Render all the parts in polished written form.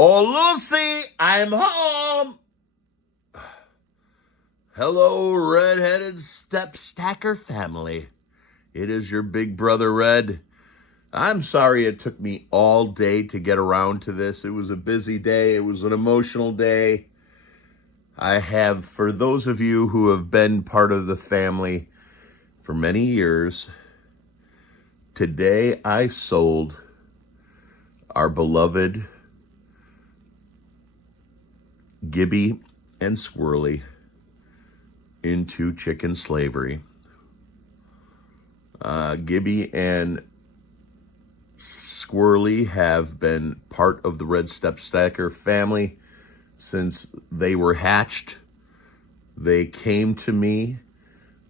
Oh, Lucy, I'm home. Hello, red-headed step stacker family. It is your big brother, Red. I'm sorry it took me all day to get around to this. It was a busy day. It was an emotional day. For those of you who have been part of the family for many years, today I sold our beloved Gibby and Swirly into chicken slavery. Gibby and Squirrely have been part of the Red Step Stacker family since they were hatched. They came to me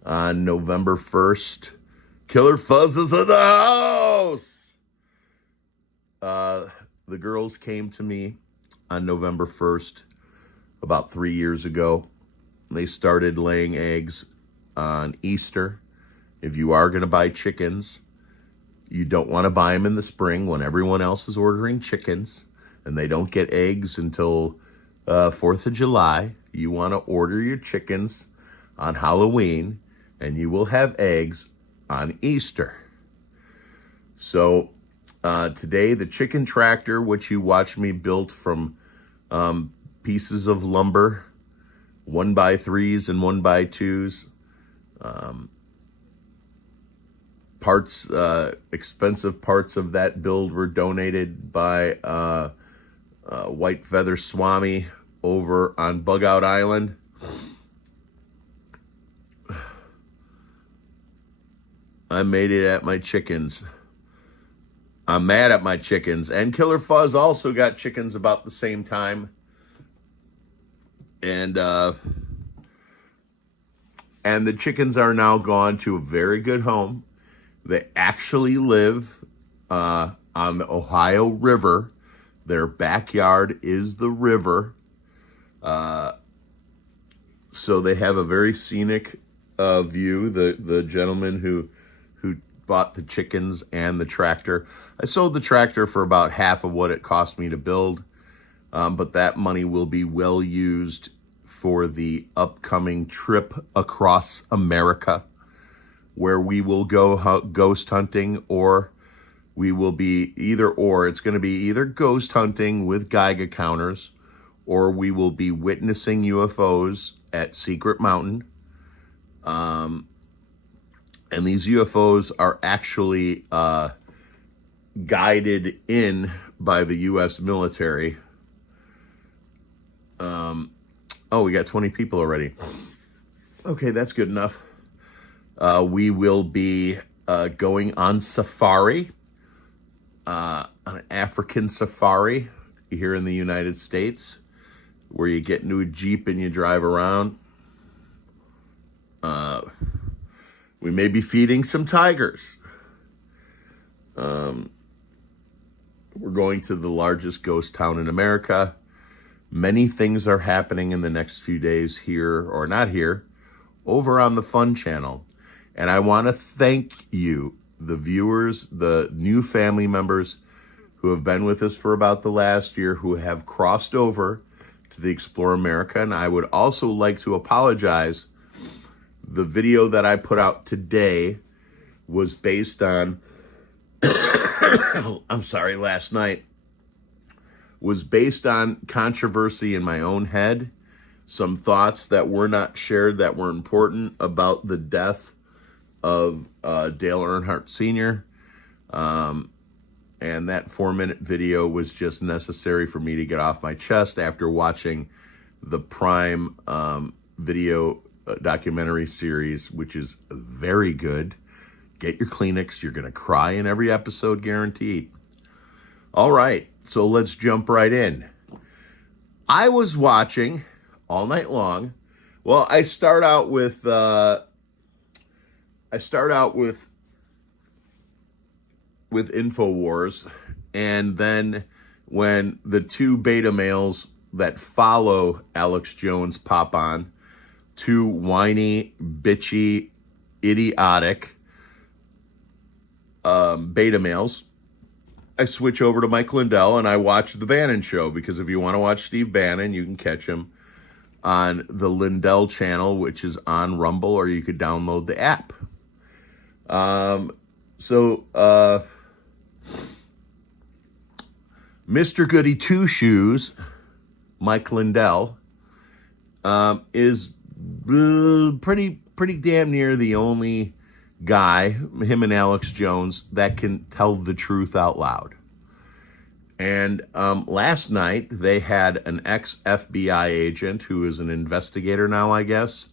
on November 1st. Killer Fuzz is in the house! The girls came to me on November 1st about 3 years ago. They started laying eggs on Easter. If you are going to buy chickens, you don't want to buy them in the spring when everyone else is ordering chickens and they don't get eggs until 4th of July. You want to order your chickens on Halloween and you will have eggs on Easter. So today the chicken tractor, which you watched me build from pieces of lumber, 1x3s and 1x2s, expensive parts of that build were donated by White Feather Swami over on Bug Out Island. I made it at my chickens. I'm mad at my chickens. And Killer Fuzz also got chickens about the same time. And the chickens are now gone to a very good home. They actually live on the Ohio River. Their backyard is the river. So they have a very scenic view. The gentleman who bought the chickens and the tractor. I sold the tractor for about half of what it cost me to build. But that money will be well used for the upcoming trip across America, where we will go ghost hunting, or we will be either or. It's going to be either ghost hunting with Geiger counters, or we will be witnessing UFOs at Secret Mountain. And these UFOs are actually guided in by the U.S. military. We got 20 people already. Okay, that's good enough. We will be going on safari, on an African safari here in the United States, where you get into a Jeep and you drive around. We may be feeding some tigers. We're going to the largest ghost town in America. Many things are happening in the next few days here, or not here, over on the Fun Channel. And I want to thank you, the viewers, the new family members who have been with us for about the last year, who have crossed over to the Explore America. And I would also like to apologize. The video that I put out today was based on, last night, was based on controversy in my own head, some thoughts that were not shared that were important about the death of Dale Earnhardt Sr., and that 4-minute video was just necessary for me to get off my chest after watching the Prime video documentary series, which is very good. Get your Kleenex. You're going to cry in every episode, guaranteed. All right, so let's jump right in. I was watching all night long. Well, I start out with InfoWars, and then when the two beta males that follow Alex Jones pop on, two whiny, bitchy, idiotic beta males, I switch over to Mike Lindell and I watch the Bannon show, because if you want to watch Steve Bannon, you can catch him on the Lindell channel, which is on Rumble, or you could download the app. Mr. Goody Two Shoes, Mike Lindell, is pretty damn near the only guy, him and Alex Jones, that can tell the truth out loud. And last night they had an ex-FBI agent, who is an investigator now, I guess,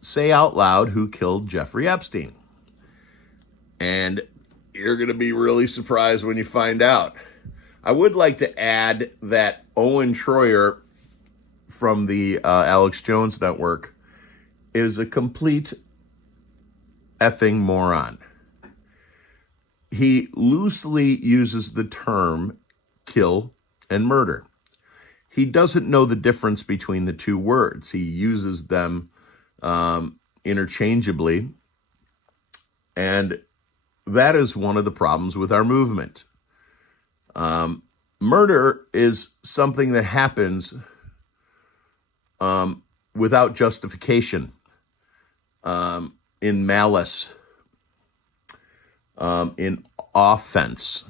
say out loud who killed Jeffrey Epstein. And you're going to be really surprised when you find out. I would like to add that Owen Troyer from the Alex Jones Network is a complete effing moron. He loosely uses the term kill and murder. He doesn't know the difference between the two words. He uses them interchangeably. And that is one of the problems with our movement. Murder is something that happens without justification, in malice, in offense.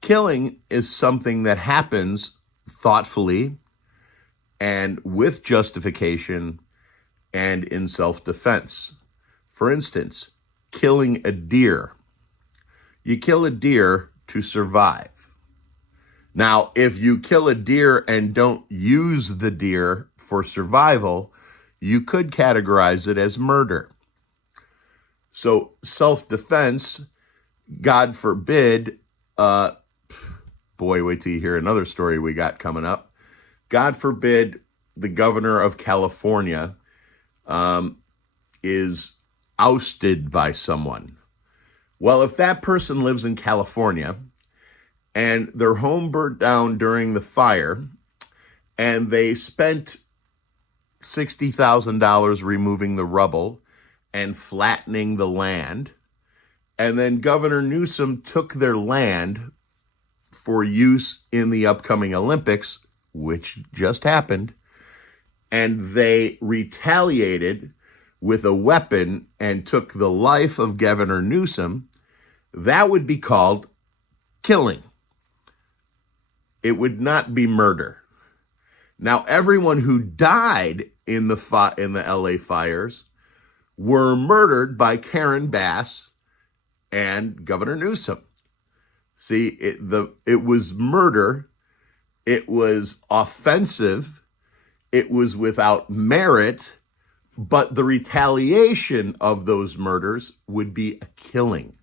Killing is something that happens thoughtfully and with justification and in self-defense. For instance, killing a deer. You kill a deer to survive. Now, if you kill a deer and don't use the deer for survival, you could categorize it as murder. So self-defense, God forbid, boy, wait till you hear another story we got coming up. God forbid the governor of California is ousted by someone. Well, if that person lives in California and their home burnt down during the fire and they spent $60,000 removing the rubble and flattening the land, and then Governor Newsom took their land for use in the upcoming Olympics, which just happened, and they retaliated with a weapon and took the life of Governor Newsom, that would be called killing. It would not be murder. Now, everyone who died in the LA fires were murdered by Karen Bass and Governor Newsom. See, it was murder. It was offensive. It was without merit. But the retaliation of those murders would be a killing.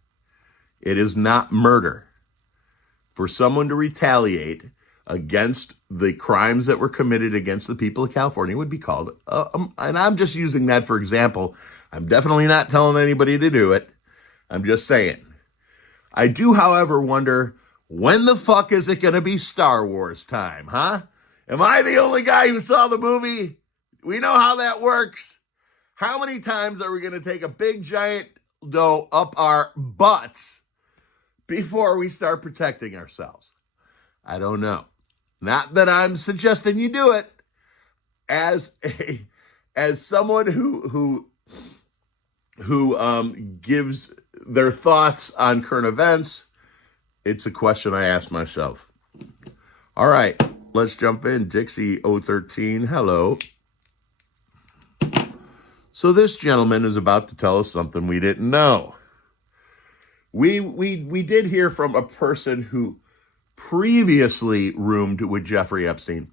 It is not murder. For someone to retaliate against the crimes that were committed against the people of California would be called, and I'm just using that for example. I'm definitely not telling anybody to do it. I'm just saying. I do, however, wonder, when the fuck is it going to be Star Wars time, huh? Am I the only guy who saw the movie? We know how that works. How many times are we going to take a big giant dough up our butts before we start protecting ourselves? I don't know. Not that I'm suggesting you do it. As someone who gives their thoughts on current events, it's a question I ask myself. All right, let's jump in. Dixie 013, hello. So this gentleman is about to tell us something we didn't know. We did hear from a person who previously roomed with Jeffrey Epstein,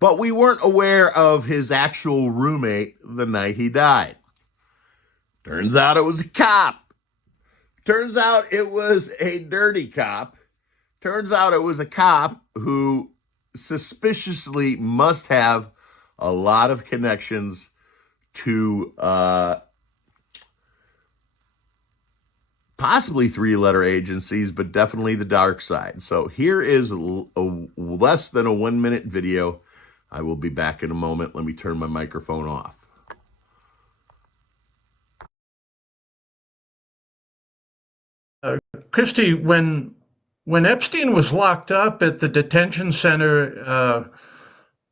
but we weren't aware of his actual roommate the night he died. Turns out it was a cop. Turns out it was a dirty cop. Turns out it was a cop who suspiciously must have a lot of connections to possibly three-letter agencies, but definitely the dark side. So here is a less than a 1-minute video. I will be back in a moment. Let me turn my microphone off. Christy, when Epstein was locked up at the detention center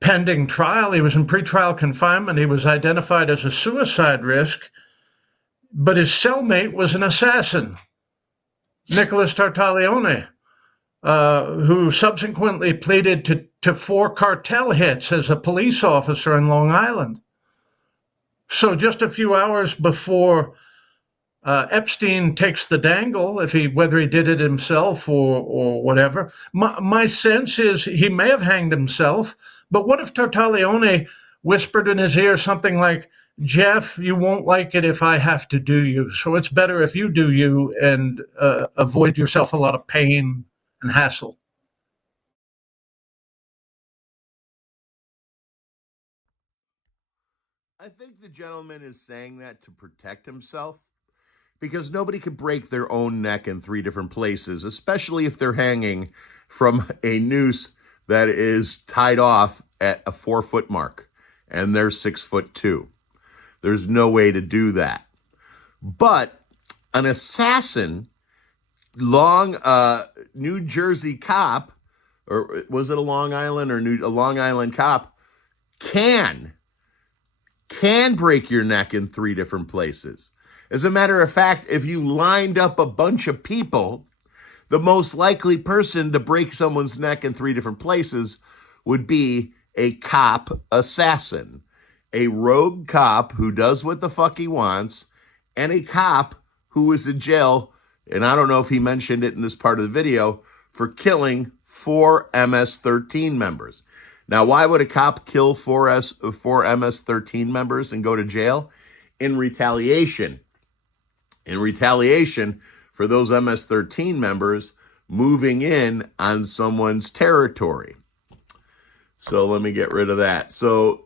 pending trial, he was in pretrial confinement. He was identified as a suicide risk, but his cellmate was an assassin, Nicholas Tartaglione, who subsequently pleaded to 4 cartel hits as a police officer in Long Island. So just a few hours before Epstein takes the dangle, whether he did it himself or whatever. My sense is he may have hanged himself, but what if Tartaglione whispered in his ear something like, "Jeff, you won't like it if I have to do you, so it's better if you do you and avoid yourself a lot of pain and hassle." I think the gentleman is saying that to protect himself because nobody could break their own neck in 3 different places, especially if they're hanging from a noose that is tied off at a 4 foot mark and they're 6'2". There's no way to do that. But an assassin, New Jersey cop, or was it a Long Island or a Long Island cop, can break your neck in 3 different places. As a matter of fact, if you lined up a bunch of people, the most likely person to break someone's neck in 3 different places would be a cop assassin, a rogue cop who does what the fuck he wants, and a cop who is in jail, and I don't know if he mentioned it in this part of the video, for killing 4 MS-13 members. Now, why would a cop kill 4 MS-13 members and go to jail? In retaliation. In retaliation for those MS-13 members moving in on someone's territory. So let me get rid of that. So,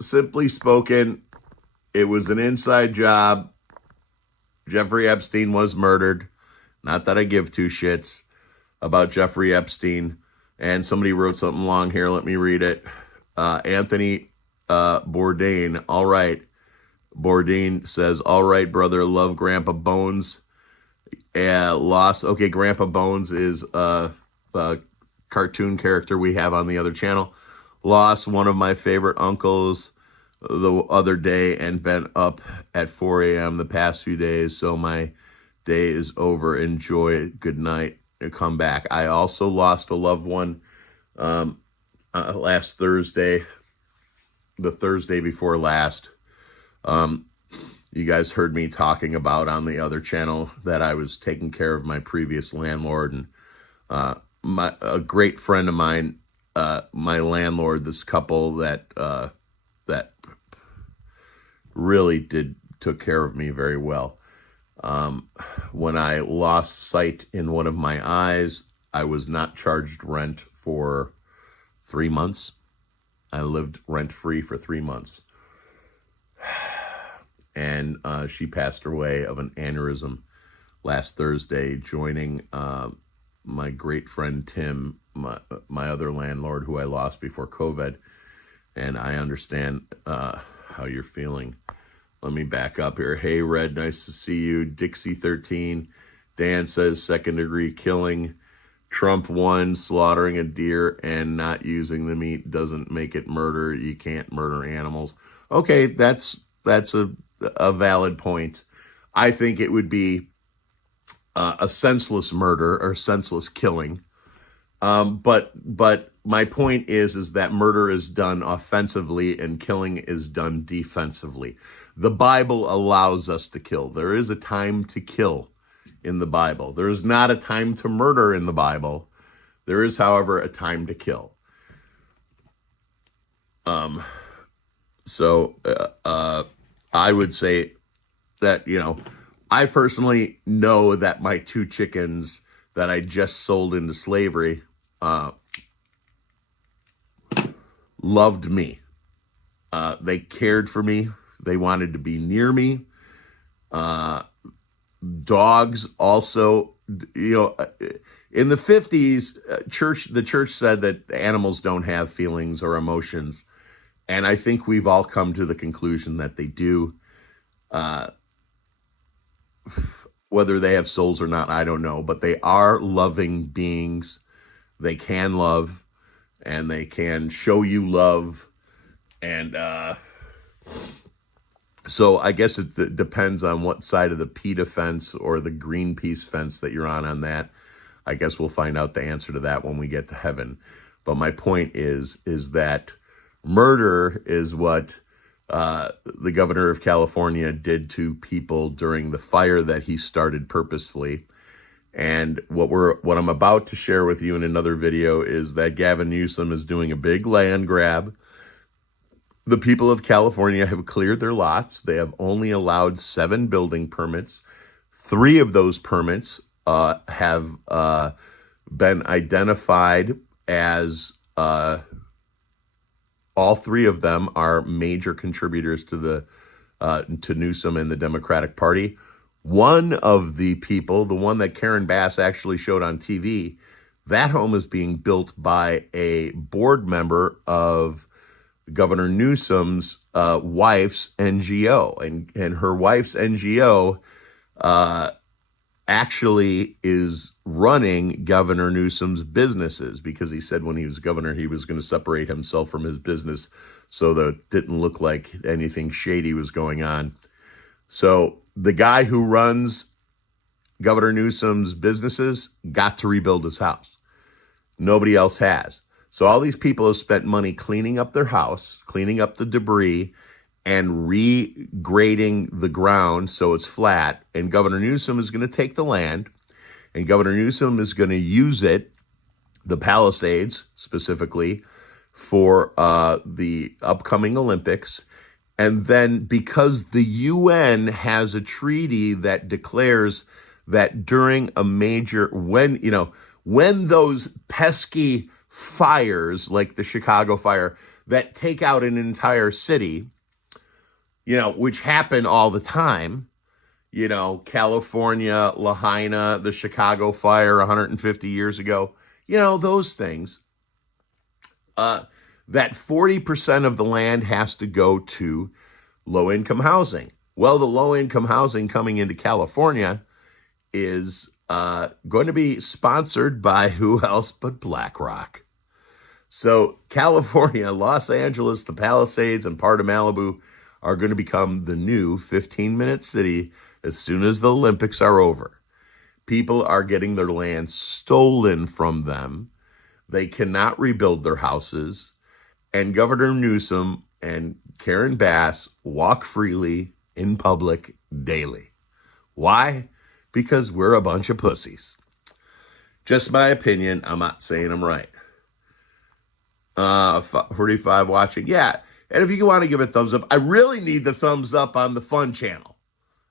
simply spoken, it was an inside job. Jeffrey Epstein was murdered. Not that I give 2 shits about Jeffrey Epstein. And somebody wrote something long here. Let me read it. Anthony Bourdain. All right. Bourdain says, all right, brother. Love Grandpa Bones. Lost. Okay, Grandpa Bones is a cartoon character we have on the other channel. Lost one of my favorite uncles the other day and been up at 4 a.m. the past few days. So my day is over. Enjoy it. Good night. Come back. I also lost a loved one last Thursday, the Thursday before last. You guys heard me talking about on the other channel that I was taking care of my previous landlord, and a great friend of mine, my landlord, this couple that really took care of me very well. When I lost sight in one of my eyes, I was not charged rent for 3 months. I lived rent-free for 3 months. And she passed away of an aneurysm last Thursday, joining my great friend Tim, my other landlord who I lost before COVID. And I understand how you're feeling. Let me back up here. Hey, Red, nice to see you. Dixie13. Dan says 2nd-degree killing. Trump won. Slaughtering a deer and not using the meat doesn't make it murder. You can't murder animals. Okay, that's a valid point. I think it would be a senseless murder or senseless killing. But my point is that murder is done offensively and killing is done defensively. The Bible allows us to kill. There is a time to kill in the Bible. There is not a time to murder in the Bible. There is, however, a time to kill. So I would say that, I personally know that my 2 chickens that I just sold into slavery loved me. They cared for me. They wanted to be near me. Dogs also, in the 50s, the church said that animals don't have feelings or emotions. And I think we've all come to the conclusion that they do. Whether they have souls or not, I don't know, but they are loving beings. They can love, and they can show you love. And so I guess it depends on what side of the PETA fence or the Greenpeace fence that you're on that. I guess we'll find out the answer to that when we get to heaven. But my point is that murder is what the governor of California did to people during the fire that he started purposefully. And what I'm about to share with you in another video is that Gavin Newsom is doing a big land grab. The people of California have cleared their lots. They have only allowed 7 building permits. 3 of those permits have been identified as all 3 of them are major contributors to Newsom and the Democratic Party. One of the people, the one that Karen Bass actually showed on TV, that home is being built by a board member of Governor Newsom's wife's NGO. And her wife's NGO actually is running Governor Newsom's businesses, because he said when he was governor he was going to separate himself from his business so that it didn't look like anything shady was going on. So the guy who runs Governor Newsom's businesses got to rebuild his house. Nobody else has. So all these people have spent money cleaning up their house, cleaning up the debris, and regrading the ground so it's flat. And Governor Newsom is going to take the land, and Governor Newsom is going to use it, the Palisades specifically, for the upcoming Olympics. And then because the UN has a treaty that declares that during a major, when those pesky fires like the Chicago fire that take out an entire city, which happen all the time, California, Lahaina, the Chicago fire 150 years ago, those things, that 40% of the land has to go to low-income housing. Well, the low-income housing coming into California is going to be sponsored by who else but BlackRock. So California, Los Angeles, the Palisades, and part of Malibu are going to become the new 15-minute city as soon as the Olympics are over. People are getting their land stolen from them. They cannot rebuild their houses. And Governor Newsom and Karen Bass walk freely in public daily. Why? Because we're a bunch of pussies. Just my opinion. I'm not saying I'm right. 45 watching. Yeah. And if you want to give a thumbs up, I really need the thumbs up on the fun channel.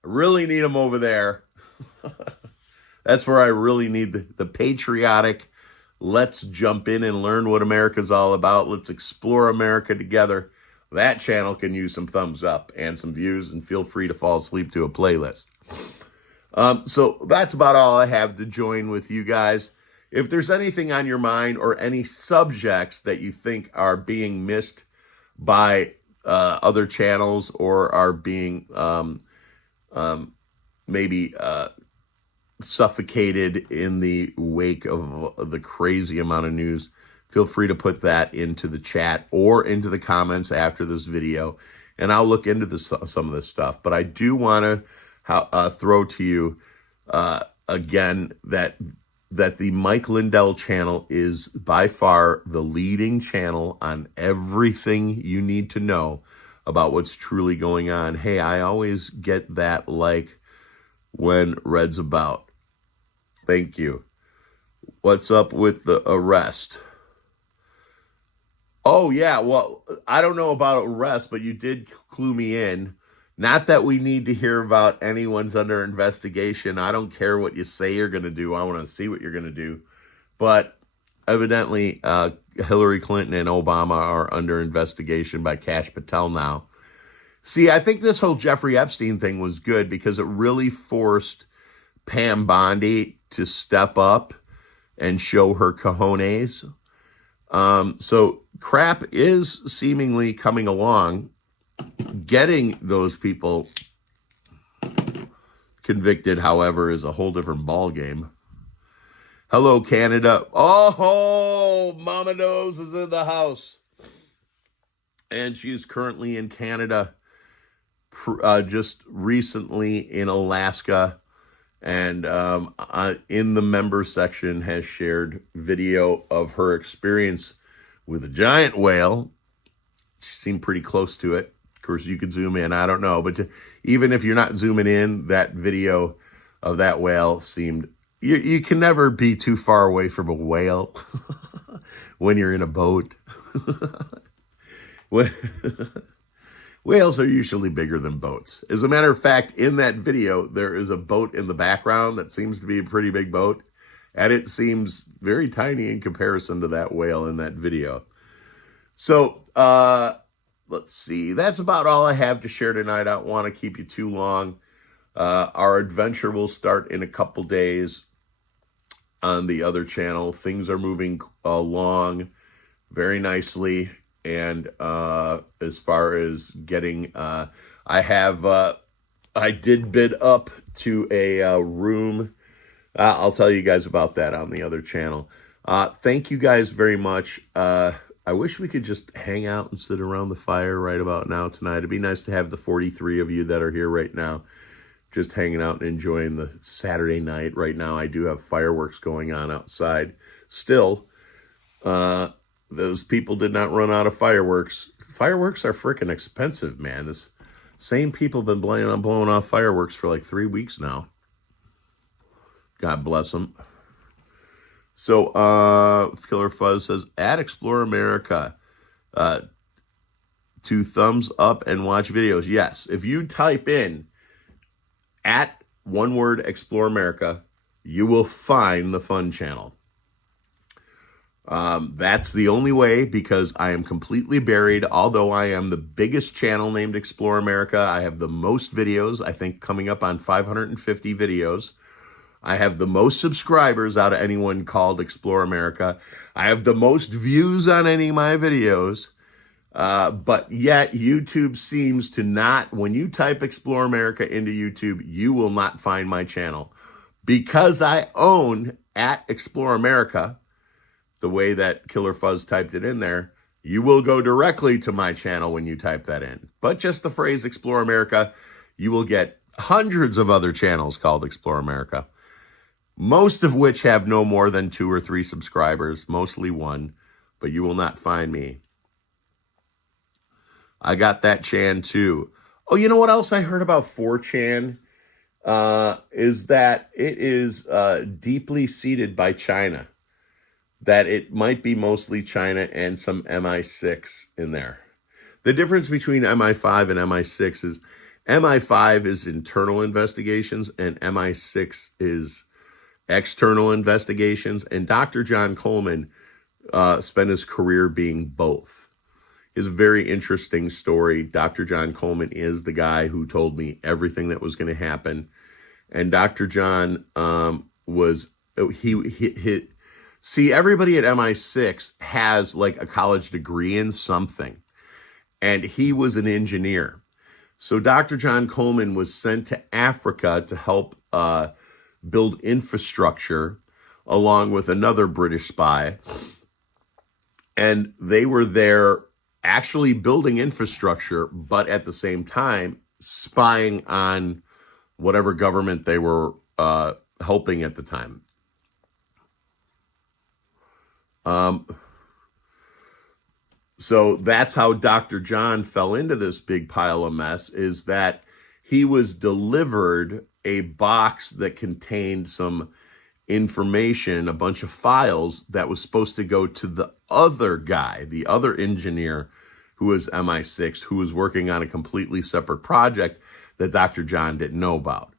I really need them over there. That's where I really need the patriotic, let's jump in and learn what America's all about. Let's explore America together. That channel can use some thumbs up and some views, and feel free to fall asleep to a playlist. So that's about all I have to join with you guys. If there's anything on your mind or any subjects that you think are being missed by other channels or are being maybe suffocated in the wake of the crazy amount of news, feel free to put that into the chat or into the comments after this video, and I'll look into some of this stuff. But I do want to throw to you again that the Mike Lindell channel is by far the leading channel on everything you need to know about what's truly going on. Hey, I always get that like when Red's about. Thank you. What's up with the arrest? Oh, yeah, well, I don't know about arrest, but you did clue me in. Not that we need to hear about anyone's under investigation. I don't care what you say you're going to do. I want to see what you're going to do. But evidently, Hillary Clinton and Obama are under investigation by Kash Patel now. See, I think this whole Jeffrey Epstein thing was good because it really forced Pam Bondi to step up and show her cojones. So crap is seemingly coming along, getting those people Convicted, however, is a whole different ball game. Hello, Canada. Oh, Mama Nose is in the house. And she is currently in Canada, just recently in Alaska. And in the member section has shared video of her experience with a giant whale. She seemed pretty close to it. Of course, you could zoom in. I don't know. But even if you're not zooming in, that video of that whale seemed... You can never be too far away from a whale when you're in a boat. Whales are usually bigger than boats. As a matter of fact, in that video, there is a boat in the background that seems to be a pretty big boat. And it seems very tiny in comparison to that whale in that video. So, let's see. That's about all I have to share tonight. I don't want to keep you too long. Our adventure will start in a couple days on the other channel. Things are moving along very nicely. And as far as getting, I did bid up to a room. I'll tell you guys about that on the other channel. Thank you guys very much. I wish we could just hang out and sit around the fire right about now tonight. It'd be nice to have the 43 of you that are here right now just hanging out and enjoying the Saturday night. Right now, I do have fireworks going on outside. Still, those people did not run out of fireworks. Fireworks are freaking expensive, man. This same people have been blowing off fireworks for like 3 weeks now. God bless them. So, Killer Fuzz says, at Explore America, to thumbs up and watch videos. Yes, if you type in at one word Explore America, you will find the fun channel. That's the only way, because I am completely buried. Although I am the biggest channel named Explore America, I have the most videos, I think coming up on 550 videos. I have the most subscribers out of anyone called Explore America. I have the most views on any of my videos. But yet YouTube seems to not, when you type Explore America into YouTube, you will not find my channel. Because I own at Explore America, the way that Killer Fuzz typed it in there, you will go directly to my channel when you type that in. But just the phrase Explore America, you will get hundreds of other channels called Explore America, most of which have no more than 2 or 3 subscribers, mostly 1, but you will not find me. I got that Chan too. Oh, you know what else I heard about 4chan? Is that it is deeply seeded by China. That it might be mostly China and some MI6 in there. The difference between MI5 and MI6 is MI5 is internal investigations and MI6 is external investigations. And Dr. John Coleman spent his career being both. It's a very interesting story. Dr. John Coleman is the guy who told me everything that was going to happen. And Dr. John see, everybody at MI6 has like a college degree in something. And he was an engineer. So Dr. John Coleman was sent to Africa to help build infrastructure along with another British spy. And they were there actually building infrastructure, but at the same time spying on whatever government they were helping at the time. So that's how Dr. John fell into this big pile of mess, is that he was delivered a box that contained some information, a bunch of files that was supposed to go to the other guy, the other engineer who was MI6, who was working on a completely separate project that Dr. John didn't know about.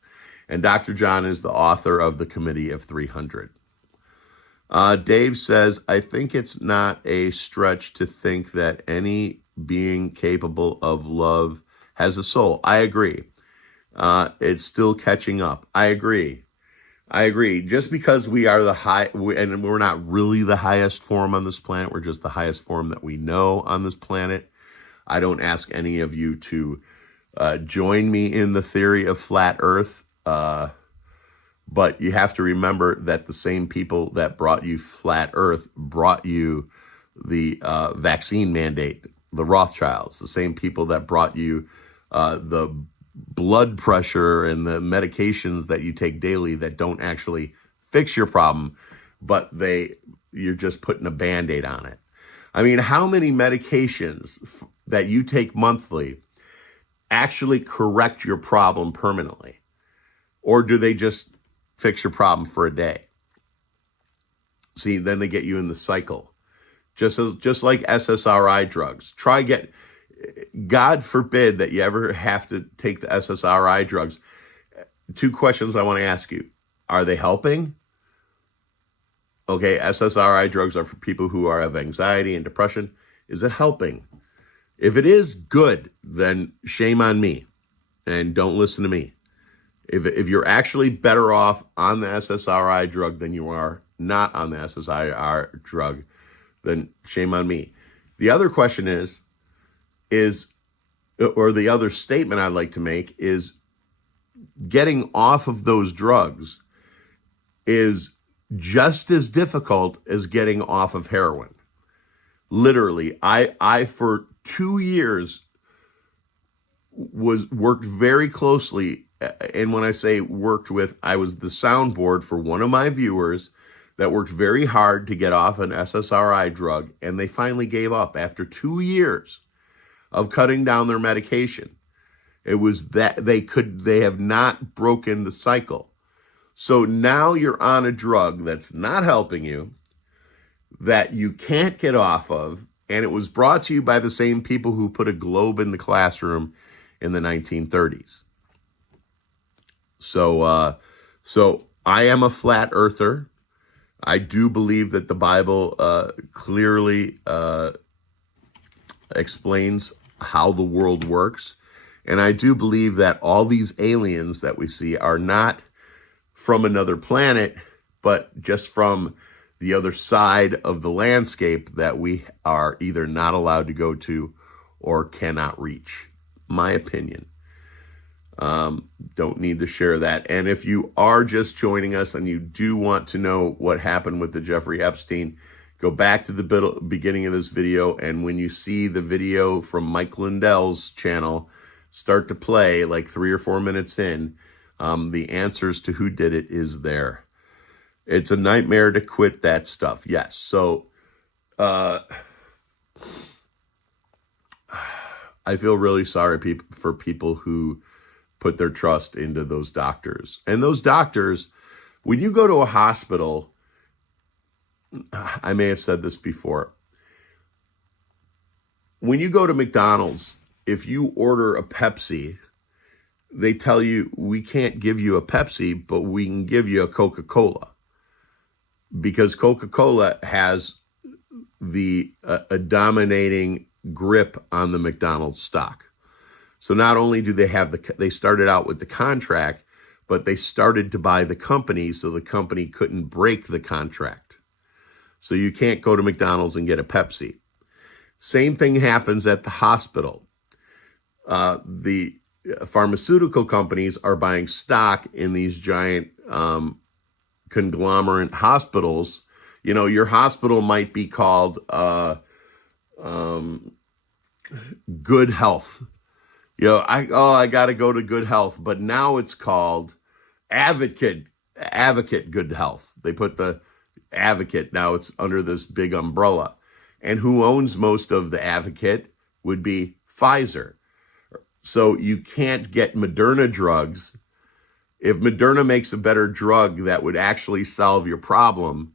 And Dr. John is the author of the Committee of 300. Dave says, I think it's not a stretch to think that any being capable of love has a soul. I agree. It's still catching up. I agree. Just because we are and we're not really the highest form on this planet, we're just the highest form that we know on this planet. I don't ask any of you to join me in the theory of flat Earth. But you have to remember that the same people that brought you flat Earth brought you the vaccine mandate, the Rothschilds, the same people that brought you the blood pressure and the medications that you take daily that don't actually fix your problem, but you're just putting a Band-Aid on it. I mean, how many medications that you take monthly actually correct your problem permanently? Or do they just fix your problem for a day? See, then they get you in the cycle. Just like SSRI drugs. God forbid that you ever have to take the SSRI drugs. 2 questions I want to ask you. Are they helping? Okay, SSRI drugs are for people who have anxiety and depression. Is it helping? If it is, good, then shame on me and don't listen to me. If you're actually better off on the SSRI drug than you are not on the SSRI drug, then shame on me. The other question is, or the other statement I'd like to make is, getting off of those drugs is just as difficult as getting off of heroin. Literally, I for 2 years worked very closely, and when I say worked with, I was the soundboard for one of my viewers that worked very hard to get off an SSRI drug, and they finally gave up after 2 years of cutting down their medication. It was that they have not broken the cycle. So now you're on a drug that's not helping you, that you can't get off of, and it was brought to you by the same people who put a globe in the classroom in the 1930s. So I am a flat earther. I do believe that the Bible clearly explains how the world works. And I do believe that all these aliens that we see are not from another planet, but just from the other side of the landscape that we are either not allowed to go to or cannot reach. My opinion. Don't need to share that. And if you are just joining us and you do want to know what happened with the Jeffrey Epstein, go back to the beginning of this video, and when you see the video from Mike Lindell's channel start to play, like 3 or 4 minutes in, the answers to who did it is there. It's a nightmare to quit that stuff. Yes. So I feel really sorry for people who put their trust into those doctors. And those doctors, when you go to a hospital, I may have said this before, when you go to McDonald's, if you order a Pepsi, they tell you, we can't give you a Pepsi, but we can give you a Coca-Cola. Because Coca-Cola has a dominating grip on the McDonald's stock. So not only do they started out with the contract, but they started to buy the company so the company couldn't break the contract. So you can't go to McDonald's and get a Pepsi. Same thing happens at the hospital. The pharmaceutical companies are buying stock in these giant conglomerate hospitals. You know, your hospital might be called Good Health. You know, I got to go to Good Health, but now it's called Advocate Good Health. They put the Advocate, now it's under this big umbrella. And who owns most of the Advocate would be Pfizer. So you can't get Moderna drugs. If Moderna makes a better drug that would actually solve your problem,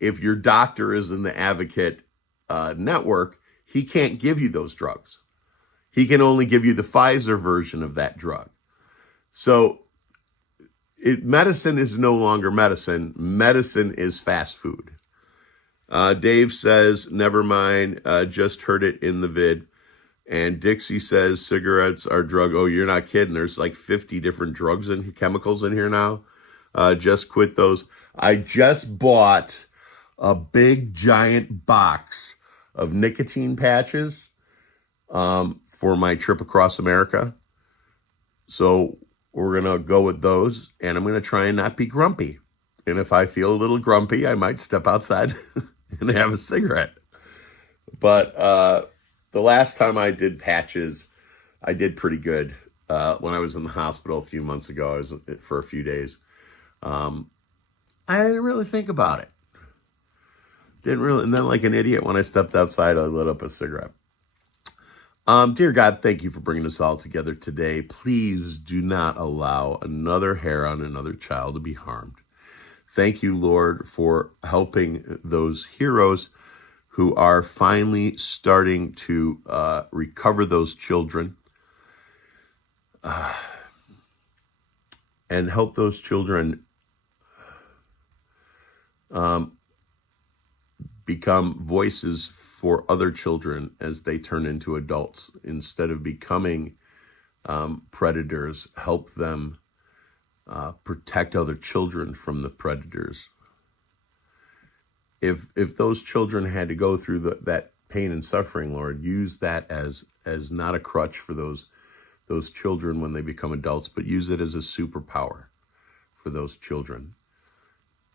if your doctor is in the Advocate network, he can't give you those drugs. He can only give you the Pfizer version of that drug. So medicine is no longer medicine. Medicine is fast food. Dave says, never mind, just heard it in the vid. And Dixie says, cigarettes are drug. Oh, you're not kidding. There's like 50 different drugs and chemicals in here now. Just quit those. I just bought a big giant box of nicotine patches for my trip across America. So we're going to go with those, and I'm going to try and not be grumpy. And if I feel a little grumpy, I might step outside and have a cigarette. But the last time I did patches, I did pretty good. When I was in the hospital a few months ago, I was for a few days. I didn't really think about it. Didn't really, and then like an idiot, when I stepped outside, I lit up a cigarette. Dear God, thank you for bringing us all together today. Please do not allow another hair on another child to be harmed. Thank you, Lord, for helping those heroes who are finally starting to recover those children and help those children become voices for other children as they turn into adults. Instead of becoming predators, help them protect other children from the predators. If those children had to go through that pain and suffering, Lord, use that as not a crutch for those children when they become adults, but use it as a superpower for those children.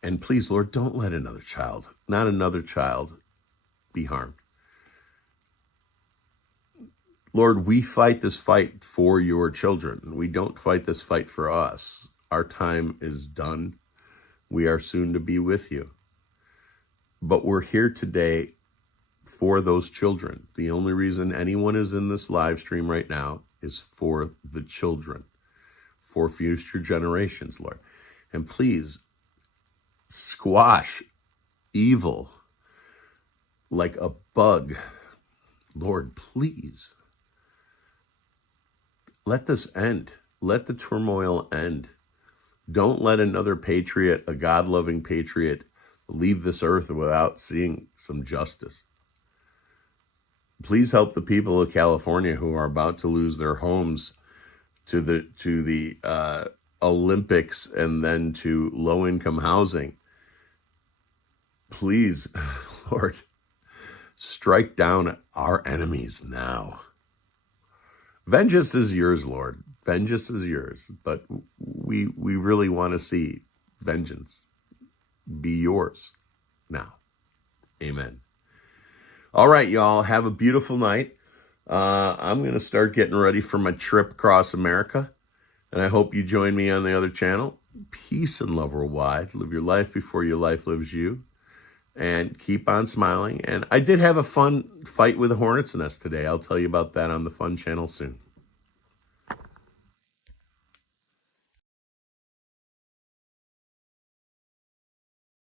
And please, Lord, don't let not another child, be harmed. Lord, we fight this fight for your children. We don't fight this fight for us. Our time is done. We are soon to be with you. But we're here today for those children. The only reason anyone is in this live stream right now is for the children, for future generations, Lord. And please, squash evil like a bug. Lord, please. Let this end. Let the turmoil end. Don't let another patriot, a God-loving patriot, leave this earth without seeing some justice. Please help the people of California who are about to lose their homes to the Olympics and then to low-income housing. Please, Lord, strike down our enemies now. Vengeance is yours, Lord. Vengeance is yours. But we really want to see vengeance be yours now. Amen. All right, y'all. Have a beautiful night. I'm going to start getting ready for my trip across America. And I hope you join me on the other channel. Peace and love worldwide. Live your life before your life lives you. And keep on smiling. And I did have a fun fight with a hornet's nest today. I'll tell you about that on the fun channel soon.